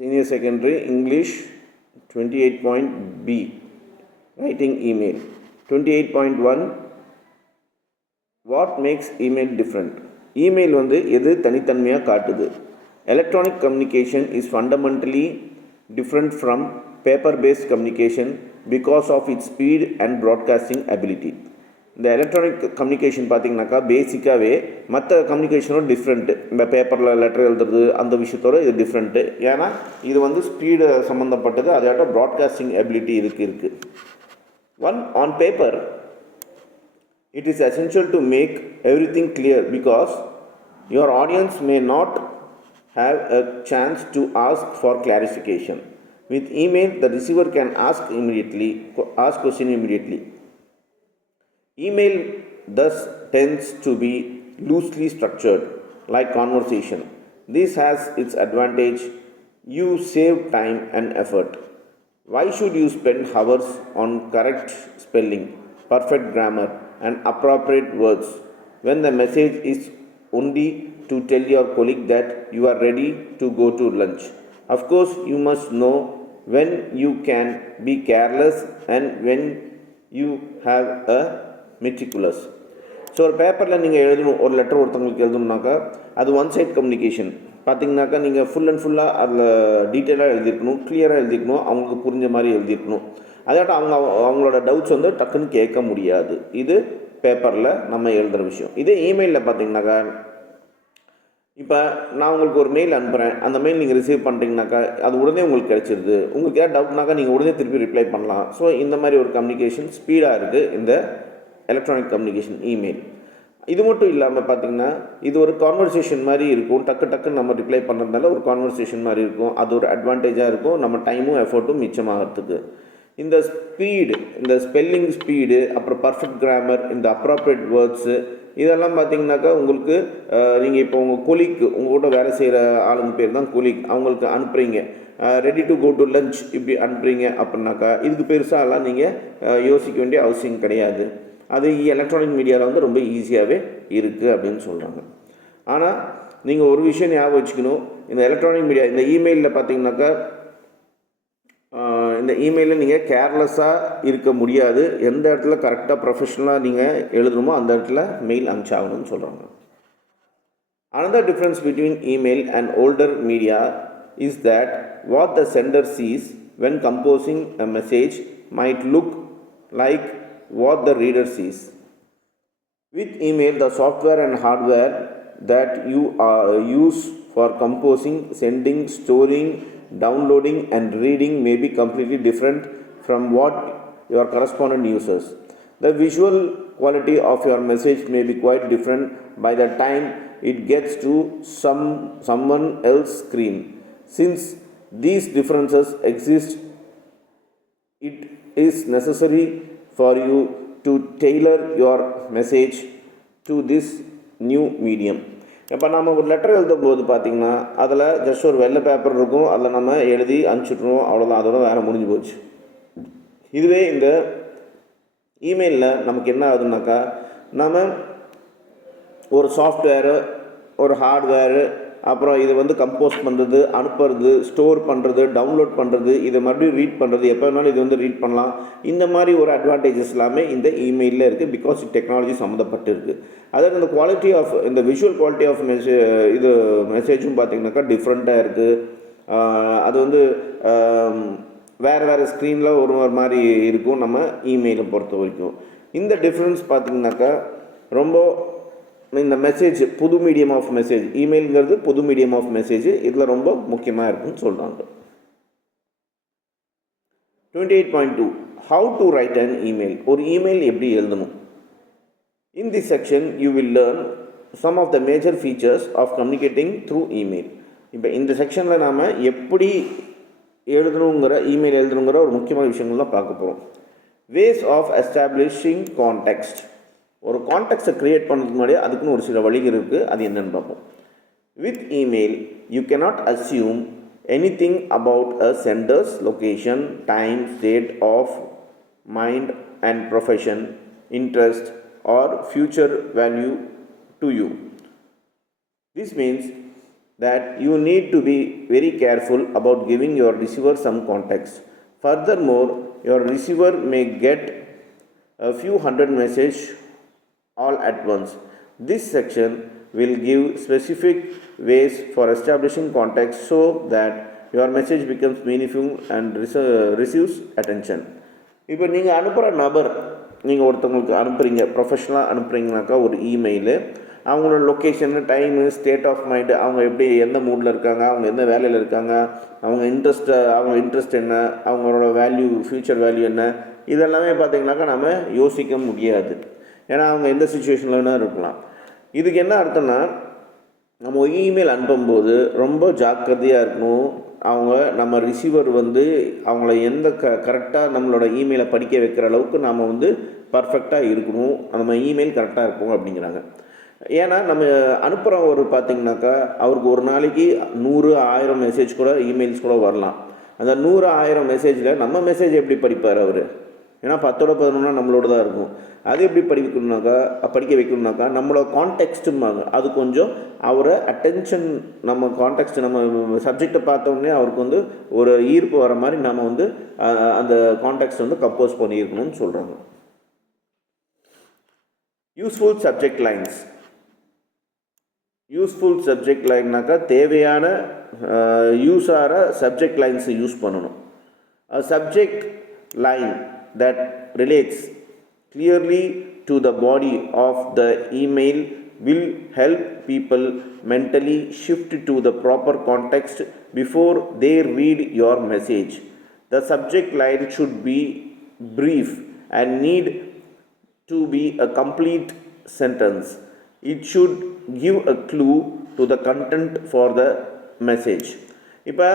Senior Secondary English 28 point B, writing email. 28.1, what makes email different? Email வந்து எது தனித்தன்மையாக காட்டுது? Electronic communication is fundamentally different from paper-based communication because of its speed and broadcasting ability. இந்த electronic communication பார்த்திங்கனாக்கா பேசிக்காகவே மற்ற கம்யூனிகேஷனும் different. இந்த பேப்பரில் letter எழுதுறது அந்த விஷயத்தோடு இது டிஃப்ரெண்ட்டு. ஏன்னா இது வந்து ஸ்பீடு சம்மந்தப்பட்டது, அதோட ப்ராட்காஸ்டிங் எபிலிட்டி இருக்குது. On paper, it is essential to make everything clear because your audience may not have a chance to ask for clarification. With email, the receiver can ask question immediately. Email thus tends to be loosely structured, like conversation. This has its advantage. You save time and effort. Why should you spend hours on correct spelling, perfect grammar, and appropriate words when the message is only to tell your colleague that you are ready to go to lunch? Of course, you must know when you can be careless and when you have a meticulous. So ஒரு பேப்பரில் நீங்கள் எழுதணும், ஒரு letter ஒருத்தவங்களுக்கு எழுதணுனாக்கா அது one side communication. பார்த்திங்கனாக்கா நீங்கள் full and ஃபுல்லாக அதில் டீட்டெயிலாக எழுதியிருக்கணும், கிளியராக எழுதியிருக்கணும், அவங்களுக்கு புரிஞ்ச மாதிரி எழுதியிருக்கணும். அதாட்ட அவங்களோட டவுட்ஸ் வந்து டக்குன்னு கேட்க முடியாது. இது பேப்பரில் நம்ம எழுதுகிற விஷயம். இதே இமெயிலில் பார்த்திங்கனாக்கா, இப்போ நான் உங்களுக்கு ஒரு மெயில் அனுப்புகிறேன், அந்த மெயில் நீங்கள் ரிசீவ் பண்ணுறீங்கனாக்கா அது உடனே உங்களுக்கு கிடச்சிருது. உங்களுக்கு ஏதாவது டவுட்னாக்கா நீங்கள் உடனே திருப்பி ரிப்ளை பண்ணலாம். ஸோ இந்த மாதிரி ஒரு கம்யூனிகேஷன் ஸ்பீடாக இருக்குது இந்த எலக்ட்ரானிக் கம்யூனிகேஷன் இமெயில். இது மட்டும் இல்லாமல் பார்த்திங்கன்னா இது ஒரு கான்வர்சேஷன் மாதிரி இருக்கும். டக்குன்னு நம்ம ரிப்ளை பண்ணுறதுனால ஒரு கான்வர்சேஷன் மாதிரி இருக்கும். அது ஒரு அட்வான்டேஜாக இருக்கும், நம்ம டைமும் எஃபர்ட்டும் மிச்சமாகிறதுக்கு. இந்த ஸ்பீடு, இந்த ஸ்பெல்லிங் ஸ்பீடு, அப்புறம் பர்ஃபெக்ட் கிராமர், இந்த அப்ராப்ரியேட் வேர்ட்ஸு, இதெல்லாம் பார்த்திங்கனாக்கா உங்களுக்கு நீங்கள் இப்போ உங்கள் கொலீக், உங்கள் கூட வேலை செய்கிற ஆளுங்க பேர் தான் கொலீக், அவங்களுக்கு அனுப்புகிறீங்க ready to go to lunch இப்படி அனுப்புகிறீங்க அப்படின்னாக்கா இதுக்கு பெருசாலாம் நீங்கள் யோசிக்க வேண்டிய அவசியம் கிடையாது. அது எலக்ட்ரானிக் மீடியாவில் வந்து ரொம்ப ஈஸியாகவே இருக்குது அப்படின்னு சொல்கிறாங்க. ஆனால் நீங்கள் ஒரு விஷயம் ஞாபகம் வச்சுக்கணும், இந்த எலக்ட்ரானிக் மீடியா இந்த இமெயிலில் பார்த்தீங்கன்னாக்கா இந்த இமெயிலில் நீங்கள் கேர்லெஸ்ஸாக இருக்க முடியாது. எந்த இடத்துல கரெக்டாக ப்ரொஃபஷ்னலாக நீங்கள் எழுதணுமோ அந்த இடத்துல மெயில் அனுப்பிச்சாகணும்னு சொல்கிறாங்க. Another difference between email and older media is that what the sender sees when composing a message might look like what the reader sees. With email, the software and hardware that you use for composing, sending, storing, downloading and reading may be completely different from what your correspondent uses. The visual quality of your message may be quite different by the time it gets to someone else's screen. Since these differences exist, it is necessary for you to tailor your message to this new medium. இப்போ நம்ம ஒரு letter எழுதும் போது பார்த்திங்கன்னா அதில் just ஒரு வெள்ளை paper இருக்கும், அதில் நம்ம எழுதி அனுப்பிச்சுட்ருவோம், அவ்வளோதான், அதோட வேலை முடிஞ்சு போச்சு. இதுவே இந்த இமெயிலில் நமக்கு என்ன ஆகுதுனாக்கா, நம்ம ஒரு சாஃப்ட்வேரு, ஒரு ஹார்ட்வேரு, அப்புறம் இது வந்து கம்போஸ் பண்ணுறது, அனுப்புறது, ஸ்டோர் பண்ணுறது, டவுன்லோட் பண்ணுறது, இதை மறுபடியும் ரீட் பண்ணுறது, எப்போ வேணாலும் இது வந்து ரீட் பண்ணலாம். இந்த மாதிரி ஒரு அட்வான்டேஜஸ் எல்லாமே இந்த இமெயிலில் இருக்குது. பிகாஸ் டெக்னாலஜி சம்மந்தப்பட்டு இருக்குது. அதாவது இந்த குவாலிட்டி ஆஃப் இந்த விஷுவல் குவாலிட்டி ஆஃப் இது மெசேஜும் பார்த்திங்கனாக்கா டிஃப்ரெண்ட்டாக இருக்குது. அது வந்து வேறு ஸ்க்ரீனில் ஒரு மாதிரி இருக்கும் நம்ம இமெயிலை பொறுத்த வரைக்கும். இந்த டிஃப்ரென்ஸ் பார்த்திங்கனாக்கா ரொம்ப இந்த மெசேஜ் புது மீடியம் ஆஃப் மெசேஜ், இமெயிலுங்கிறது புது மீடியம் ஆஃப் மெசேஜ், இதில் ரொம்ப முக்கியமாக இருக்குன்னு சொல்கிறாங்க. 28.2 how to write an email. ஒரு இமெயில் எப்படி எழுதணும். In this section you will learn some of the major features of communicating through email. இப்போ இந்த செக்ஷனில் நாம் எப்படி எழுதணுங்கிற இமெயில் எழுதணுங்கிற ஒரு முக்கியமான விஷயங்கள்லாம் பார்க்க போகிறோம். ways of establishing context. ஒரு கான்டெக்ஸ்ட்டை க்ரியேட் பண்ணுறதுக்கு முன்னாடி அதுக்குன்னு ஒரு சில வழிகள் இருக்குது, அது என்னென்னு பார்ப்போம். With email you cannot assume anything about a sender's location, time, state of mind and profession, interest or future value to you. This means that you need to be very careful about giving your receiver some context. Furthermore, your receiver may get a few hundred messages all at once. This section will give specific ways for establishing context so that your message becomes meaningful and receives attention. இப்போ நீங்கள் அனுப்புகிற நபர், நீங்கள் ஒருத்தவங்களுக்கு அனுப்புகிறீங்க, ப்ரொஃபஷனலாக அனுப்புகிறீங்கனாக்கா ஒரு email, அவங்களோட location, time, state of mind, அவங்க எப்படி எந்த மூடில் இருக்காங்க, அவங்க எந்த வேலையில் இருக்காங்க, அவங்க இன்ட்ரெஸ்ட் என்ன, அவங்களோட வேல்யூ, ஃப்யூச்சர் வேல்யூ என்ன, இதெல்லாமே பார்த்திங்கனாக்கா நம்ம யோசிக்க முடியாது. ஏன்னா அவங்க எந்த சுச்சுவேஷனில் வேணால் இருக்கலாம். இதுக்கு என்ன அர்த்தம்னா, நம்ம இமெயில் அனுப்பும்போது ரொம்ப ஜாக்கிரதையாக இருக்கணும். நம்ம ரிசீவர் அவங்கள எந்த கரெக்டாக நம்மளோட இமெயிலை படிக்க வைக்கிற அளவுக்கு நாம் பர்ஃபெக்டாக இருக்கணும், நம்ம இமெயில் கரெக்டாக இருக்கும் அப்படிங்கிறாங்க. ஏன்னா நம்ம அனுப்புகிறவர் பார்த்திங்கனாக்கா அவருக்கு ஒரு நாளைக்கு 100-1000 மெசேஜ் கூட இமெயில்ஸ் கூட வரலாம். அந்த 100-1000 மெசேஜில் நம்ம மெசேஜ் எப்படி படிப்பார் அவர்? ஏன்னா 10-11 நம்மளோட தான் இருக்கும். அது எப்படி படிக்க வைக்கணும்னாக்கா நம்மளோட கான்டெக்ஸ்ட்டும்பாங்க, அது கொஞ்சம் அவரை அட்டென்ஷன், நம்ம கான்டெக்ஸ்ட், நம்ம சப்ஜெக்டை பார்த்தோன்னே அவருக்கு ஒரு ஈர்ப்பு வர மாதிரி நம்ம அந்த கான்டெக்ஸ்ட் கம்போஸ் பண்ணியிருக்கணும்னு சொல்கிறாங்க. Useful subject lines. Useful subject லைன்னாக்கா தேவையான யூஸ் ஆகிற சப்ஜெக்ட் லைன்ஸை யூஸ் பண்ணணும். Subject line that relates clearly to the body of the email will help people mentally shift to the proper context before they read your message. The subject line should be brief and need to be a complete sentence. It should give a clue to the content for the message. இப்போ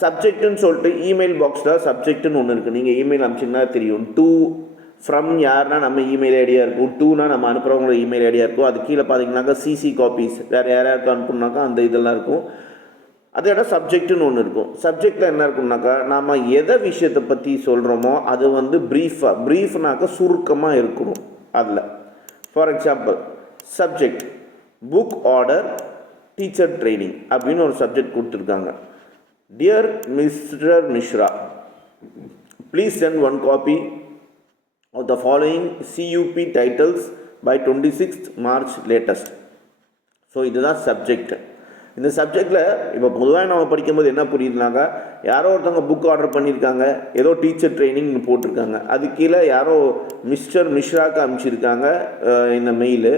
சப்ஜெக்ட்டுன்னு சொல்லிட்டு email பாக்ஸில் சப்ஜெக்ட்டுன்னு ஒன்று இருக்குது. நீங்கள் email அனுப்பிச்சிங்கன்னா தெரியும். To from யாருன்னா நம்ம email idea இருக்கும், டூனா நம்ம அனுப்புகிறவங்களோட இமெயில் ஐடியா இருக்கும். அது கீழே பார்த்தீங்கன்னாக்கா சிசி காப்பீஸ் வேறு யாராருக்கு அனுப்புனாக்கா அந்த இதெல்லாம் இருக்கும். அதோட சப்ஜெக்ட்டுன்னு ஒன்று இருக்கும். சப்ஜெக்டில் என்ன இருக்கும்னாக்கா நாம் எதை விஷயத்தை பற்றி சொல்கிறோமோ அது ப்ரீஃப்னாக்கா சுருக்கமாக இருக்கணும். அதில் for example subject book order teacher training அப்படின்னு ஒரு சப்ஜெக்ட் கொடுத்துருக்காங்க. Dear Mr. Mishra, please send one copy of the following CUP titles by 26th March latest. So இதுதான் சப்ஜெக்ட். இந்த சப்ஜெக்டில் இப்போ பொதுவாக நம்ம படிக்கும்போது என்ன புரியுதுனாக்கா, யாரோ ஒருத்தவங்க புக் ஆர்டர் பண்ணியிருக்காங்க, ஏதோ டீச்சர் ட்ரைனிங்னு போட்டிருக்காங்க, அது கீழே யாரோ மிஸ்டர் மிஷ்ராக்கு அனுப்பிச்சிருக்காங்க இந்த மெயிலு.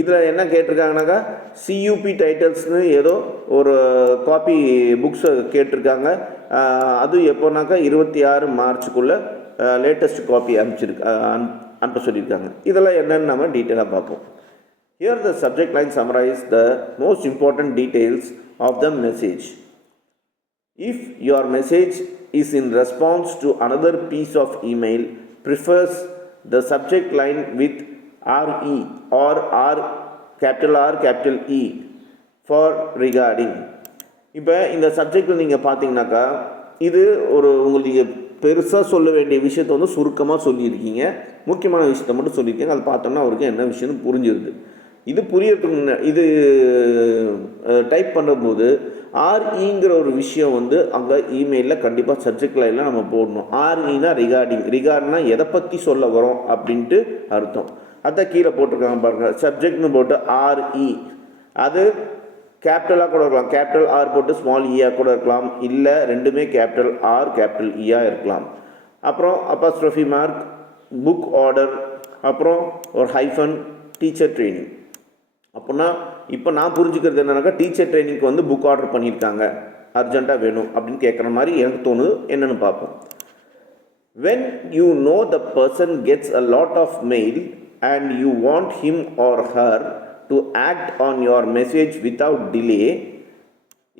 இதில் என்ன கேட்டிருக்காங்கனாக்கா சியூபி டைட்டில்ஸ்னு ஏதோ ஒரு காப்பி புக்ஸை கேட்டிருக்காங்க. அது எப்போனாக்கா 26 மார்ச்சுக்குள்ளே லேட்டஸ்ட் காப்பி அனுப்ப சொல்லியிருக்காங்க. இதெல்லாம் என்னென்னு நம்ம டீட்டெயிலாக பார்ப்போம். Here the subject line summarize the most important details of the message. If your message is in response to another piece of email, prefers the subject line with RE or R capital E for regarding. இப்போ இந்த சப்ஜெக்டில் நீங்கள் பார்த்தீங்கன்னாக்கா இது உங்களுக்கு பெருசாக சொல்ல வேண்டிய விஷயத்தை சுருக்கமாக சொல்லியிருக்கீங்க, முக்கியமான விஷயத்தை மட்டும் சொல்லியிருக்கீங்க. அது பார்த்தோம்னா அவருக்கு என்ன விஷயம்னு புரிஞ்சிருது. இது புரியறதுக்கு முன்னாடி இது டைப் பண்ணும்போது ஆர்இங்கிற ஒரு விஷயம் அங்கே இமெயிலில் கண்டிப்பாக சப்ஜெக்ட் லைனில் நம்ம போடணும். ஆர்இனா ரிகார்ட்னா எதை பற்றி சொல்ல வரோம் அப்படின்ட்டு அர்த்தம். அதை கீழே போட்டிருக்காங்க பாருங்கள். சப்ஜெக்ட்னு போட்டு RE, அது கேபிட்டலாக கூட இருக்கலாம், கேபிட்டல் ஆர் போட்டு ஸ்மால் ஈயாக கூட இருக்கலாம், இல்லை ரெண்டுமே கேபிட்டல் ஆர் கேபிட்டல் ஈயாக இருக்கலாம். அப்புறம் அப்போஸ்ட்ரோஃபி மார்க், புக் ஆர்டர், அப்புறம் ஒரு ஹைஃபன், டீச்சர் ட்ரைனிங். அப்படின்னா இப்போ நான் புரிஞ்சுக்கிறது என்னன்னாக்கா டீச்சர் ட்ரைனிங்க்கு புக் ஆர்டர் பண்ணியிருக்காங்க, அர்ஜெண்ட்டாக வேணும் அப்படின்னு கேட்குற மாதிரி எனக்கு தோணுது. என்னென்னு பார்ப்போம். When you know the person gets a lot of mail and you want him or her to act on your message without delay,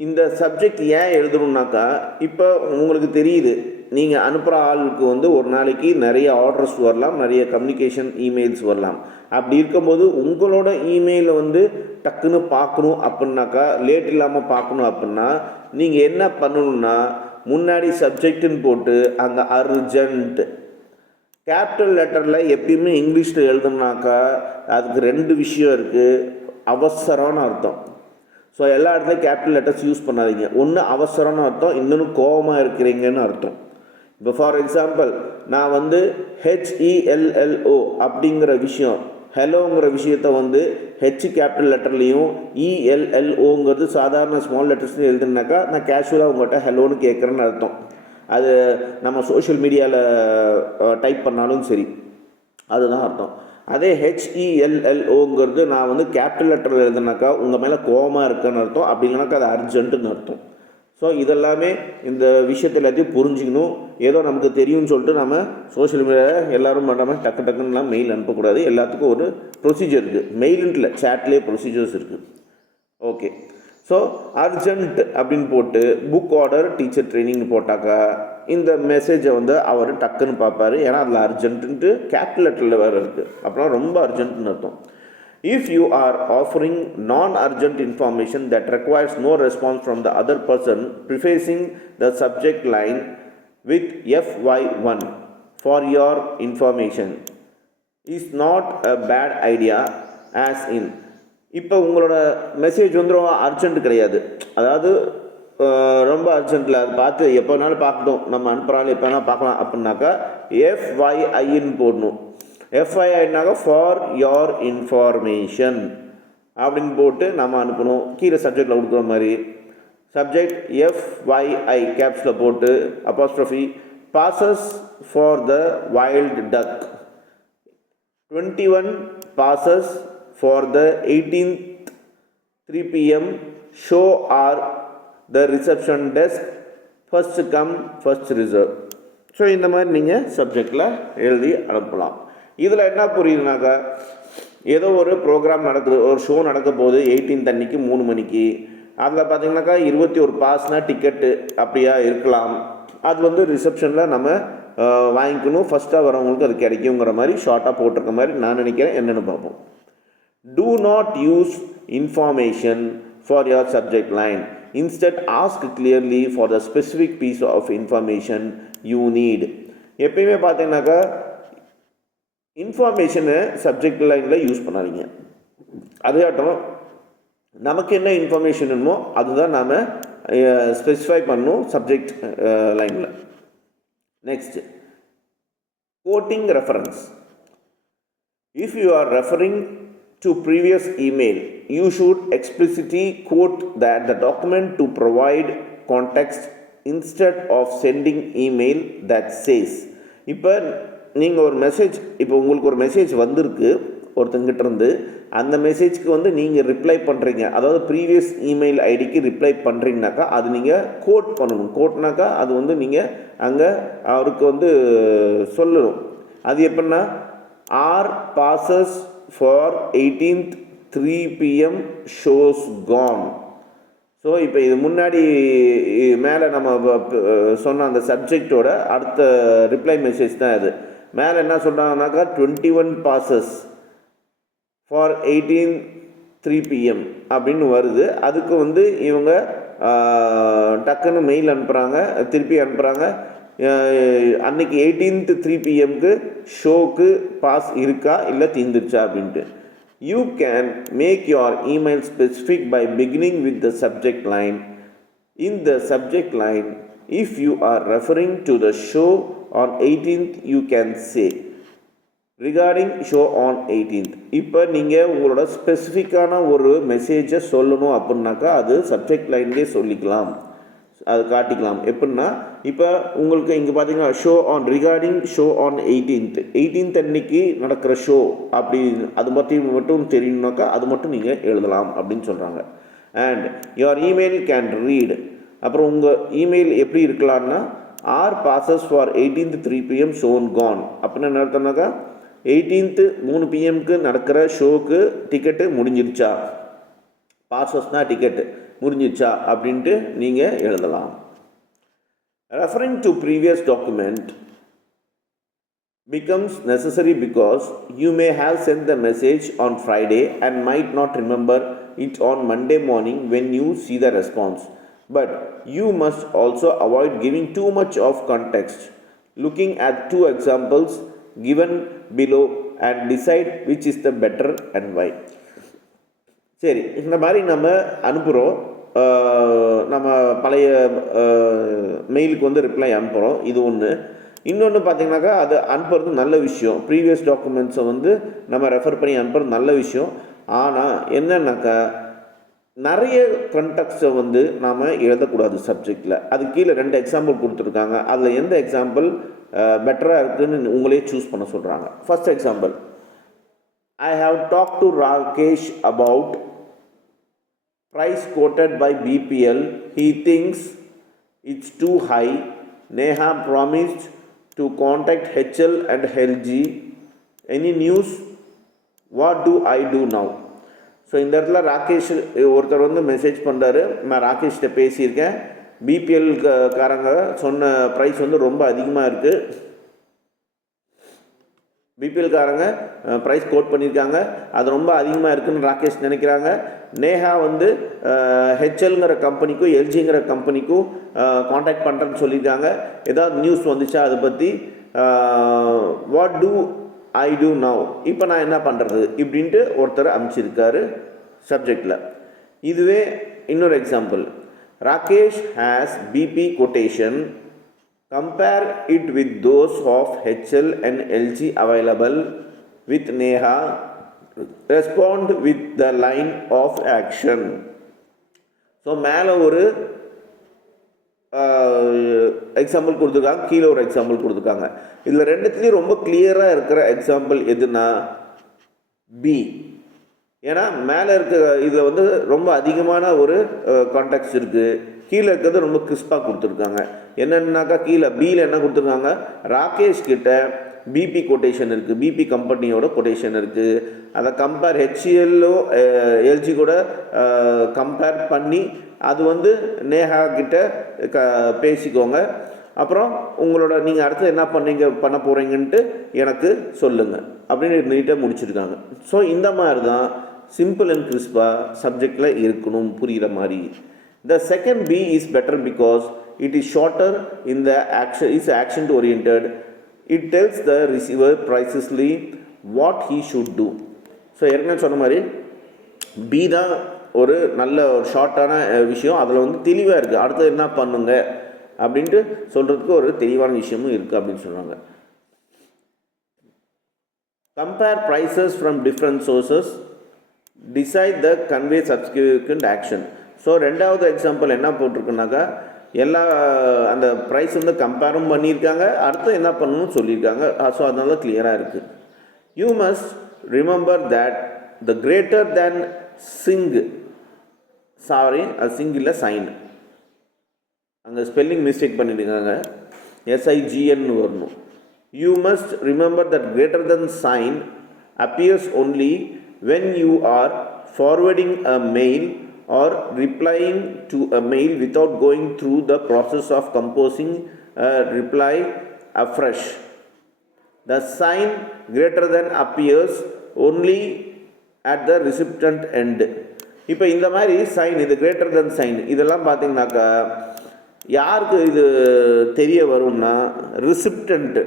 இந்த சப்ஜெக்ட் ஏன் எழுதணுன்னாக்கா இப்போ உங்களுக்கு தெரியுது நீங்கள் அனுப்புகிற ஆளுக்கு ஒரு நாளைக்கு நிறைய ஆர்டர்ஸ் வரலாம், நிறைய கம்யூனிகேஷன் இமெயில்ஸ் வரலாம். அப்படி இருக்கும்போது உங்களோட இமெயிலை டக்குன்னு பார்க்கணும் அப்படின்னாக்கா, லேட் இல்லாமல் பார்க்கணும் அப்படின்னா நீங்கள் என்ன பண்ணணுன்னா முன்னாடி சப்ஜெக்டுன்னு போட்டு அங்கே அர்ஜென்ட் கேபிட்டல் லெட்டரில் எப்பயுமே இங்கிலீஷில் எழுதணுனாக்கா அதுக்கு 2 விஷயம் இருக்குது. அவசரம்னு அர்த்தம். ஸோ எல்லா இடத்துலையும் கேபிட்டல் லெட்டர்ஸ் யூஸ் பண்ணாதீங்க. ஒன்று அவசரம்னு அர்த்தம், இன்னொன்று கோபமாக இருக்கிறீங்கன்னு அர்த்தம். இப்போ ஃபார் எக்ஸாம்பிள் நான் வந்து HELLO அப்படிங்கிற விஷயம், ஹெலோங்கிற விஷயத்த வந்து ஹெச் கேபிட்டல் லெட்டர்லேயும் ELLOங்கிறது சாதாரண ஸ்மால் லெட்டர்ஸ்னு எழுதுனாக்கா நான் கேஷுவலாக உங்கள்கிட்ட ஹெலோன்னு கேட்குறேன்னு அர்த்தம். அது நம்ம சோஷியல் மீடியாவில் டைப் பண்ணாலும் சரி, அதுதான் அர்த்தம். அதே HELLOங்கிறது நான் வந்து கேபிட்டல் லெட்டரில் எழுதுனாக்கா உங்கள் மேலே கோபமாக இருக்குன்னு அர்த்தம், அப்படி இல்லைனாக்கா அது அர்ஜென்ட்டுன்னு அர்த்தம். ஸோ இதெல்லாமே இந்த விஷயத்தை எல்லாத்தையும் புரிஞ்சுக்கணும். ஏதோ நமக்கு தெரியும்னு சொல்லிட்டு நம்ம சோஷியல் மீடியாவில் எல்லோரும் பண்ணாமல் டக்கு டக்குன்னுலாம் மெயில் அனுப்பக்கூடாது. எல்லாத்துக்கும் ஒரு ப்ரொசீஜர் இருக்குது. மெயிலுன்ட்டில் சேட்லேயே ப்ரொசீஜர்ஸ் இருக்குது. ஓகே, ஸோ அர்ஜென்ட் அப்படின்னு போட்டு புக் ஆர்டர் டீச்சர் ட்ரைனிங்னு போட்டாக்கா இந்த மெசேஜை வந்து அவர் டக்குன்னு பார்ப்பார். ஏன்னா அதில் அர்ஜென்ட்டுன்ட்டு கேபிட்டல் லெட்டரில் வேறு இருக்குது, அப்புறம் ரொம்ப அர்ஜென்ட்டுன்னு அர்த்தம். If you are offering non-urgent information that requires no response from the other person, prefacing the subject line with FY1 for your information is not a bad idea. as in இப்போ உங்களோட message வந்து ரொம்ப urgent கிடையாது, அதாவது ரொம்ப அர்ஜென்ட்டில் அது பார்த்து எப்போ வேணாலும் பார்க்கணும், நம்ம அனுப்புகிறாலும் எப்போ வேணாலும் பார்க்கலாம் அப்படின்னாக்கா FYIன்னு போடணும். FYIனாக்கா ஃபார் யோர் இன்ஃபார்மேஷன் அப்படின்னு போட்டு நம்ம அனுப்பணும். கீழே சப்ஜெக்டில் கொடுக்குற மாதிரி சப்ஜெக்ட் FYI கேப்ஸில் போட்டு apostrophe passes for the wild duck 21 passes for the 18th 3 p.m. show are the reception desk, first come first reserve. So இந்த மாதிரி நீங்கள் சப்ஜெக்டில் எழுதி அனுப்பலாம். இதில் என்ன புரியுதுனாக்கா, ஏதோ ஒரு ப்ரோக்ராம் நடக்குது, ஒரு ஷோ நடக்க போகுது 18th அன்னைக்கு 3 மணிக்கு. அதில் பார்த்தீங்கன்னாக்கா 21 பாஸ்னால் டிக்கெட்டு அப்படியா இருக்கலாம். அது வந்து ரிசப்ஷனில் நம்ம வாங்கிக்கணும், ஃபஸ்ட்டாக வரவங்களுக்கு அது கிடைக்குங்கிற மாதிரி ஷார்ட்டாக போட்டிருக்க மாதிரி நான் நினைக்கிறேன். என்னென்னு பார்ப்போம். Do not use information for your subject line. Instead, ask clearly for the specific piece of information you need. எப்பயுமே பார்த்தீங்கன்னாக்கா இன்ஃபார்மேஷனை சப்ஜெக்ட் லைனில் யூஸ் பண்ணாதீங்க. அதுக்காட்டும் நமக்கு என்ன இன்ஃபர்மேஷன் வேணுமோ அதுதான் நாம் ஸ்பெசிஃபை பண்ணணும் சப்ஜெக்ட் லைனில். Next, coating reference. If you are referring to previous email, you should explicitly quote that the document to provide context instead of sending email that says. இப்போ நீங்கள் ஒரு மெசேஜ், இப்போ உங்களுக்கு ஒரு மெசேஜ் வந்திருக்கு ஒருத்தங்கிட்ட இருந்து, அந்த மெசேஜ்க்கு வந்து நீங்கள் ரிப்ளை பண்ணுறீங்க, அதாவது ப்ரீவியஸ் இமெயில் ஐடிக்கு ரிப்ளை பண்ணுறீங்கனாக்கா அது நீங்கள் கோட் பண்ணணும். கோட்னாக்கா அது வந்து நீங்கள் அங்கே அவருக்கு வந்து சொல்லணும். அது எப்படின்னா our passes for 18th 3 p.m. shows gone. So இப்போ இது முன்னாடி மேலே நம்ம சொன்ன அந்த சப்ஜெக்டோட அடுத்த ரிப்ளை மெசேஜ் தான் இது. மேலே என்ன சொல்கிறாங்கனாக்கா 21 passes ஃபார் 18th 3 p.m. அப்படின்னு வருது. அதுக்கு வந்து இவங்க டக்குன்னு மெயில் அனுப்புகிறாங்க, திருப்பி அனுப்புகிறாங்க. அன்றைக்கி 18th 3 p.m.க்கு ஷோக்கு பாஸ் இருக்கா இல்லை தீர்ந்துருச்சா அப்படின்ட்டு. You can make your email specific by beginning with the subject line. In the subject line, if you are referring to the show on 18th, you can say regarding show on 18th. இப்போ நீங்கள் உங்களோட ஸ்பெசிஃபிக்கான ஒரு மெசேஜை சொல்லணும் அப்படின்னாக்கா அது subject லைன்லேயே சொல்லிக்கலாம், அது காட்டிக்கலாம். எப்படின்னா இப்போ உங்களுக்கு இங்கே பார்த்தீங்கன்னா show on regarding show on 18th அன்னைக்கு நடக்கிற ஷோ அப்படி அது மட்டும் தெரியணுனாக்கா அது மட்டும் நீங்கள் எழுதலாம் அப்படின்னு சொல்கிறாங்க. And your email can read. அப்புறம் உங்கள் இமெயில் எப்படி இருக்கலாம்னா our passes for 18th 3 p.m. Sean Khan அப்படின்னு என்ன அர்த்தம்னாக்கா 18th 3 p.m.க்கு நடக்கிற ஷோக்கு டிக்கெட்டு முடிஞ்சிருச்சா, பாசஸ்னால் டிக்கெட்டு முடிஞ்சிச்சா அப்படின்ட்டு நீங்கள் எழுதலாம். Referring to previous document becomes necessary because you may have sent the message on Friday and might not remember it on Monday morning when you see the response. But you must also avoid giving too much of context. Looking at 2 examples given below and decide which is the better and why. சரி, இந்த மாதிரி நம்ம அனுப்புகிறோம். நம்ம பழைய மெயிலுக்கு வந்து reply அனுப்புகிறோம். இது ஒன்று. இன்னொன்று பார்த்தீங்கன்னாக்கா, அது அனுப்புறது நல்ல விஷயம். ப்ரீவியஸ் டாக்குமெண்ட்ஸை வந்து நம்ம ரெஃபர் பண்ணி அனுப்புறது நல்ல விஷயம். ஆனால் என்னன்னாக்கா, நிறைய கண்டெக்ஸ்ட்டை வந்து நாம் எழுதக்கூடாது சப்ஜெக்டில். அது கீழே 2 எக்ஸாம்பிள் கொடுத்துருக்காங்க. அதில் எந்த எக்ஸாம்பிள் பெட்டராக இருக்குதுன்னு உங்களே சூஸ் பண்ண சொல்கிறாங்க. First example, I have talked to Rakesh about price quoted by BPL. He thinks it's too high. Neha promised to contact HL and LG. Any news? What do I do now? So இந்த இடத்துல ராகேஷ் ஒருத்தர் வந்து message பண்ணுறாரு. நான் ராகேஷ்கிட்ட பேசியிருக்கேன். BPL காரங்க சொன்ன price வந்து ரொம்ப அதிகமாக இருக்குது. பிபிஎல்காரங்க ப்ரைஸ் கோட் பண்ணியிருக்காங்க, அது ரொம்ப அதிகமாக இருக்குதுன்னு ராகேஷ் நினைக்கிறாங்க. நேஹா வந்து ஹெச்எல்ங்கிற கம்பெனிக்கும் எல்ஜிங்கிற கம்பெனிக்கும் காண்டாக்ட் பண்ணுறேன்னு சொல்லியிருக்காங்க. ஏதாவது நியூஸ் வந்துச்சா அதை பற்றி? What do I do now? இப்போ நான் என்ன பண்ணுறது இப்படின்ட்டு ஒருத்தர் அனுப்பிச்சிருக்காரு சப்ஜெக்டில். இதுவே இன்னொரு example, Rakesh has PP quotation. Compare it with those of HL and LG available with Neha. Respond with the line of action. So மேலே ஒரு எக்ஸாம்பிள் கொடுத்துருக்காங்க, கீழே ஒரு எக்ஸாம்பிள் கொடுத்துருக்காங்க. இதில் ரெண்டுத்துலேயும் ரொம்ப கிளியராக இருக்கிற எக்ஸாம்பிள் எதுனா பி. ஏன்னா மேலே இருக்க இதில் வந்து ரொம்ப அதிகமான ஒரு கான்டாக்ட்ஸ் இருக்குது, கீழே இருக்கிறது ரொம்ப கிறிஸ்பாக கொடுத்துருக்காங்க. என்னென்னாக்கா கீழே பியில் என்ன கொடுத்துருக்காங்க, ராகேஷ் கிட்ட பிபி கொட்டேஷன் இருக்குது, பிபி கம்பெனியோட கொட்டேஷன் இருக்குது. அதை கம்பேர் ஹெச்எல்லோ எல்ஜி கூட கம்பேர் பண்ணி அது வந்து நேஹா கிட்ட பேசிக்கோங்க. அப்புறம் உங்களோட நீங்கள் அடுத்து என்ன பண்ண போகிறீங்கன்ட்டு எனக்கு சொல்லுங்கள் அப்படின்னு நீட்டாக முடிச்சிருக்காங்க. ஸோ இந்த மாதிரி தான் சிம்பிள் அண்ட் கிறிஸ்பாக சப்ஜெக்டில் இருக்கணும், புரிகிற மாதிரி. The second B is better because it is shorter in the action, is action oriented. It tells the receiver precisely what he should do. So ஏற்கனவே சொன்ன மாதிரி பி தான் ஒரு நல்ல ஒரு ஷார்ட்டான விஷயம். அதில் வந்து தெளிவாக இருக்குது, அடுத்து என்ன பண்ணுங்க அப்படின்ட்டு சொல்கிறதுக்கு ஒரு தெளிவான விஷயமும் இருக்குது அப்படின்னு சொல்கிறாங்க. Compare prices from different sources, decide the convey subscription action. So ரெண்டாவது எக்ஸாம்பிள் என்ன போட்டிருக்குனாக்கா, எல்லா அந்த ப்ரைஸ் வந்து கம்பேரும் பண்ணியிருக்காங்க, அடுத்து என்ன பண்ணணும்னு சொல்லியிருக்காங்க. ஸோ அதனால கிளியராக இருக்குது. You must remember that the greater than sing இல்லை சைன், அங்கே ஸ்பெல்லிங் மிஸ்டேக் பண்ணியிருக்காங்க, SIGN வரணும். You must remember that greater than sign appears only when you are forwarding a mail or replying to a mail without going through the process of composing a reply afresh. The sign greater than appears only at the recipient end. இப்போ இந்த மாதிரி sign, இது greater than sign, இதெல்லாம் பார்த்தீங்கன்னாக்கா யாருக்கு இது தெரிய வரும்னா ரிசிப்டன்ட்,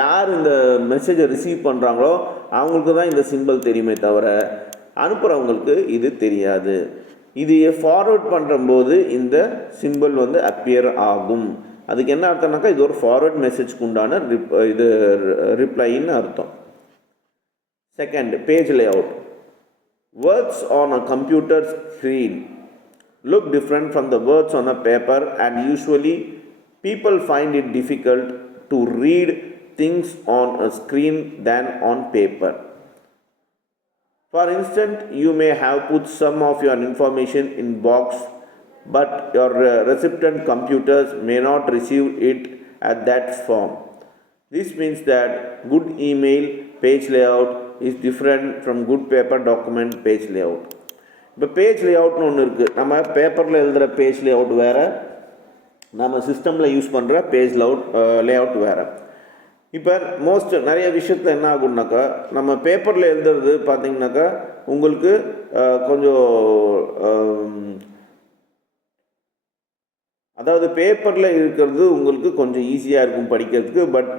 யார் இந்த மெசேஜை ரிசீவ் பண்ணுறாங்களோ அவங்களுக்கு தான் இந்த சிம்பிள் தெரியுமே தவிர அனுப்புகிறவங்களுக்கு இது தெரியாது. இது ஃபார்வர்ட் பண்ணும்போது இந்த சிம்பிள் வந்து அப்பியர் ஆகும். அதுக்கு என்ன அர்த்தம்னாக்கா இது ஒரு ஃபார்வர்ட் மெசேஜ்க்கு உண்டான இது ரிப்ளைன்னு அர்த்தம். Second, page layout. Words on a computer screen look different from the words on a paper, and usually people find it difficult to read things on a screen than on paper. For instance, you may have put some of your information in box, but your recipient computers may not receive it at that form. This means that good email page layout is different from good paper document page layout. இப்போ page லேஅவுட்னு ஒன்று இருக்குது. நம்ம பேப்பரில் எழுதுகிற page layout வேறு, நம்ம சிஸ்டமில் use பண்ணுற பேஜ் லேஅவுட் வேறு. இப்போ நிறைய விஷயத்தில் என்ன ஆகும்னாக்கா, நம்ம பேப்பரில் எழுதுறது பார்த்திங்கனாக்கா உங்களுக்கு கொஞ்சம் அதாவது பேப்பரில் இருக்கிறது உங்களுக்கு கொஞ்சம் ஈஸியாக இருக்கும் படிக்கிறதுக்கு. பட்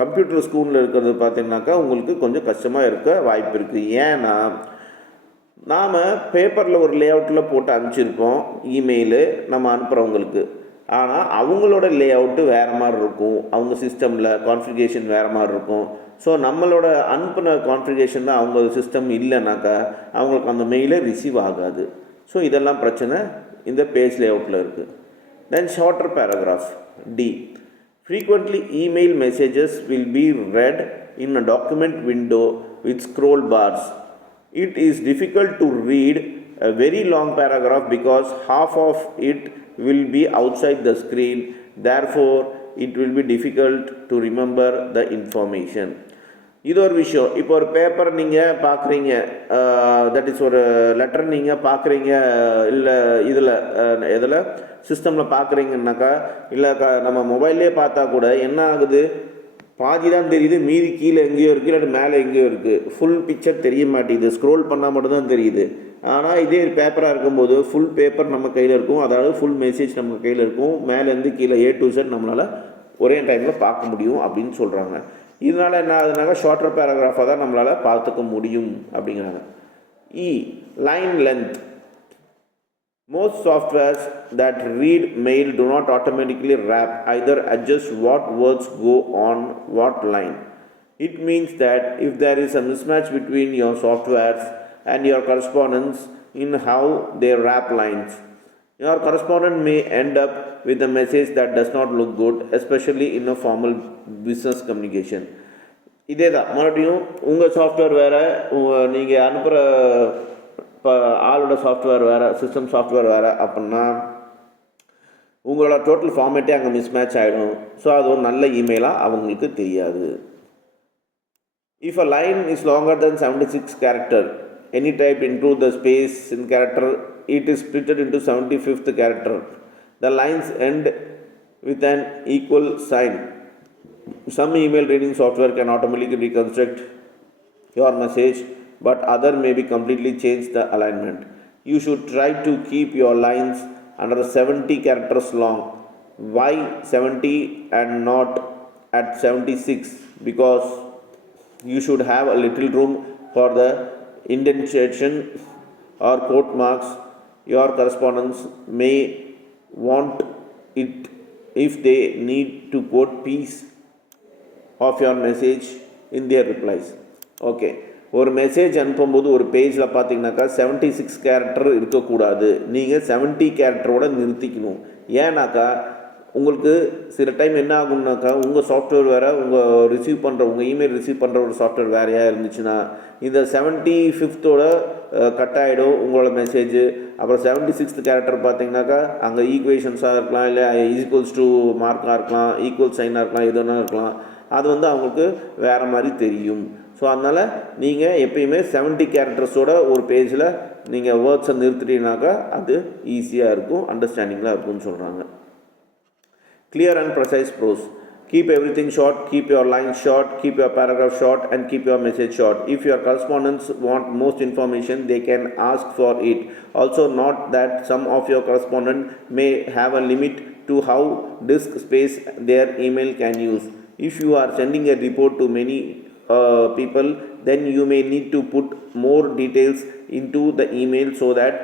கம்ப்யூட்டர் ஸ்க்ரீனில் இருக்கிறது பார்த்திங்கனாக்கா உங்களுக்கு கொஞ்சம் கஷ்டமாக இருக்க வாய்ப்பு இருக்குது. ஏன்னா நாம் பேப்பரில் ஒரு லேஅவுட்டில் போட்டு அனுப்பிச்சிருப்போம் இமெயிலு நம்ம அனுப்புகிறவங்களுக்கு. ஆனால் அவங்களோட லேஅவுட்டு வேறு மாதிரி இருக்கும், அவங்க சிஸ்டமில் கான்ஃபிகரேஷன் வேறு மாதிரி இருக்கும். ஸோ நம்மளோட அனுப்பின கான்ஃபிகரேஷன் தான் அவங்க சிஸ்டம் இல்லைனாக்கா அவங்களுக்கு அந்த மெயிலே ரிசீவ் ஆகாது. ஸோ இதெல்லாம் பிரச்சனை இந்த பேஜ் லேஅவுட்டில் இருக்குது. தென் ஷார்ட்டர் பேராகிராஃப் டி. Frequently email messages will be read in a document window with scroll bars. It is difficult to read a very long paragraph because half of it will be outside the screen. Therefore, it will be difficult to remember the information. இது ஒரு விஷயம். இப்போ ஒரு paper நீங்கள் பார்க்குறீங்க, that is ஒரு letter நீங்கள் பார்க்குறீங்க, இல்லை இதில் சிஸ்டமில் பார்க்குறீங்கன்னாக்கா, இல்லை நம்ம மொபைல்லே பார்த்தா கூட என்ன ஆகுது, பாதி தான் தெரியுது, மீதி கீழே எங்கேயோ இருக்குது, இல்லாட்டி மேலே எங்கேயோ இருக்குது, ஃபுல் பிக்சர் தெரிய மாட்டேங்குது, ஸ்க்ரோல் பண்ணால் மட்டும்தான் தெரியுது. ஆனால் இதே பேப்பராக இருக்கும்போது ஃபுல் பேப்பர் நம்ம கையில் இருக்கும், அதாவது ஃபுல் மெசேஜ் நம்ம கையில் இருக்கும், மேலேருந்து கீழே A to Z நம்மளால் ஒரே டைமில் பார்க்க முடியும் அப்படின்னு சொல்கிறாங்க. இதனால் என்ன ஆகுதுனாக்கா ஷார்ட்டர் பேராகிராஃபாக தான் நம்மளால் பார்த்துக்க முடியும் அப்படிங்கிறாங்க. Line length. Most softwares that read mail do not automatically wrap, either adjust what words go on what line. It means that if there is a mismatch between your softwares and your correspondence in how they wrap lines, your correspondent may end up with a message that does not look good, especially in a formal business communication. இதே தான் மறுபடியும் உங்கள் software வேறு, நீங்கள் அனுப்புகிற இப்போ ஆளோட software வேறு, சிஸ்டம் சாஃப்ட்வேர் வேறு அப்படின்னா உங்களோட டோட்டல் ஃபார்மேட்டே அங்கே மிஸ்மேட்ச் ஆகிடும். ஸோ அது ஒரு நல்ல இமெயிலாக அவங்களுக்கு தெரியாது. If a line is longer than 76 character, any type include the space in character, it is split into 75th character. The lines end with an equal sign. Some email reading software can automatically reconstruct your message, but other may be completely change the alignment. You should try to keep your lines under 70 characters long. Why 70 and not at 76? Because you should have a little room for the indentation or quote marks. Your correspondents may want it if they need to quote piece of your message in their replies. Okay, ஒரு message அனுப்பும்போது ஒரு பேஜில் பார்த்தீங்கன்னாக்கா 76 character இருக்கக்கூடாது, நீங்கள் 70 கேரக்டரோட நிறுத்திக்கணும். ஏன்னாக்கா உங்களுக்கு சில டைம் என்ன ஆகும்னாக்கா உங்கள் சாஃப்ட்வேர் வேறு, உங்கள் இமெயில் ரிசீவ் பண்ணுற ஒரு சாஃப்ட்வேர் வேறையாக இருந்துச்சுன்னா இந்த 75th கட் ஆகிடும் உங்களோட மெசேஜ். அப்புறம் 76th கேரக்டர் பார்த்தீங்கன்னாக்கா அங்கே ஈக்குவேஷன்ஸாக இருக்கலாம், இல்லை ஈக்குவல்ஸ் டு மார்க்காக இருக்கலாம், ஈக்குவல் சைனாக இருக்கலாம், எதுனா இருக்கலாம். அது அவங்களுக்கு வேறு மாதிரி தெரியும். ஸோ அதனால் நீங்கள் எப்பயுமே 70 கேரக்டர்ஸோட ஒரு பேஜில் நீங்கள் வேர்ட்ஸை நிறுத்திட்டீங்கனாக்கா அது ஈஸியாக இருக்கும், அண்டர்ஸ்டாண்டிங்காக இருக்கும்னு சொல்கிறாங்க. Clear and precise prose. Keep everything short, keep your lines short, keep your paragraph short, and keep your message short. If your correspondents want most information, they can ask for it. Also note that some of your correspondents may have a limit to how disk space their email can use. If you are sending a report to many people, then you may need to put more details into the email so that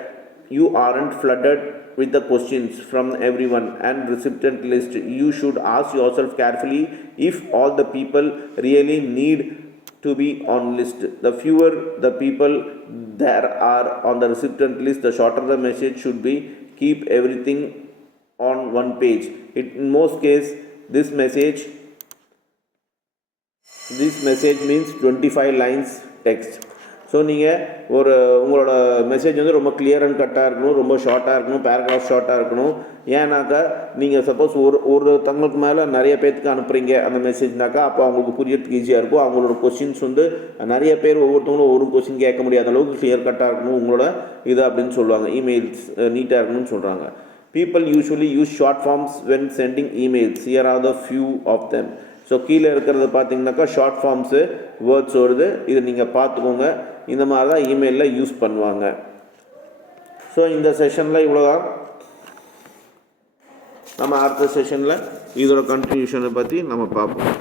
you aren't flooded with the questions from everyone and recipient list. You should ask yourself carefully if all the people really need to be on list. The fewer the people there are on the recipient list, the shorter the message should be. Keep everything on one page. In most cases, this message means 25 lines text. So நீங்கள் உங்களோட message ரொம்ப clear and கட்டாக இருக்கணும், ரொம்ப ஷார்ட்டாக இருக்கணும், paragraph ஷார்ட்டாக இருக்கணும். ஏன்னாக்கா நீங்கள் சப்போஸ் ஒரு தங்களுக்கு மேலே நிறைய பேர்த்துக்கு அனுப்புகிறீங்க அந்த மெசேஜ்னாக்கா அப்போ அவங்களுக்கு புரியறதுக்கு ஈஸியாக இருக்கும். அவங்களோட கொஸ்டின்ஸ் நிறைய பேர் ஒவ்வொருத்தவங்களும் ஒரு கொஸ்டின் கேட்க முடியாத அளவுக்கு கிளியர் கட்டாக இருக்கணும் உங்களோட இது அப்படின்னு சொல்லுவாங்க. இமெயில்ஸ் நீட்டாக இருக்கணும்னு சொல்கிறாங்க. People usually use short forms when sending emails. Here are the few of them. So கீழே இருக்கிறது பார்த்தீங்கன்னாக்கா ஷார்ட் ஃபார்ம்ஸு வேர்ட்ஸ் வருது, இது நீங்கள் பார்த்துக்கோங்க. இந்த மாதிரி தான் இமெயிலில் யூஸ் பண்ணுவாங்க. ஸோ இந்த செஷனில் இவ்வளோதான். நம்ம அடுத்த செஷனில் இதோட கன்க்ளூஷனை பற்றி நம்ம பார்ப்போம்.